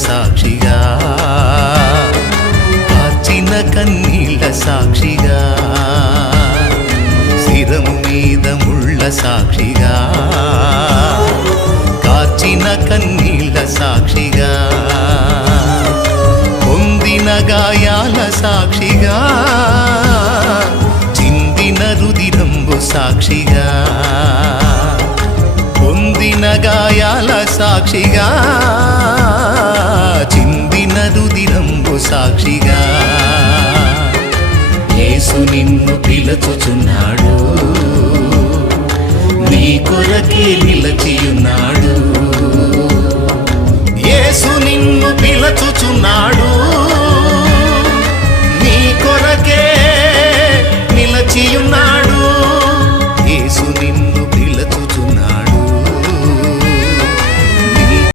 సాక్షిగా, కార్చిన కన్నీళ్ళ సాక్షిగా, శిరము మీద ముళ్ళ సాక్షిగా, కార్చిన కన్నీళ్ళ సాక్షిగా, పొందిన గాయాల సాక్షిగా, చిందిన రుదిరంబు సాక్షిగా, పొందిన గాయాల సాక్షిగా, చిందిన రుదిరంబు సాక్షిగా, యేసు నిన్ను పిలుచుచున్నాడు, నీ కొరకే నిలచియున్నాడు. యేసు నిన్ను పిలుచుచున్నాడు,